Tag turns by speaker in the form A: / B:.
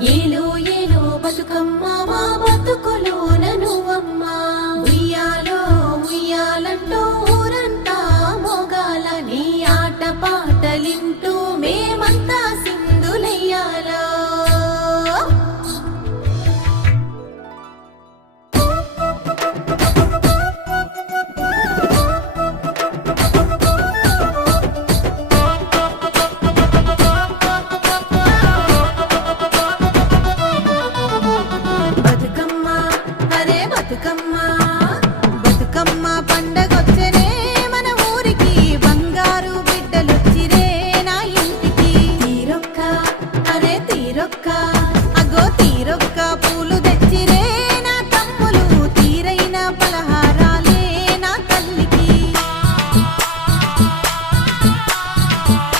A: ఏలో ఏలో బతుకమ్మా బతుకమ్మ బతుకమ్మ పండగొచ్చనే మన ఊరికి. బంగారు బిడ్డలొచ్చిరే నా ఇంటికి. తీరొక్క అరే తీరొక్క అగో తీరొక్క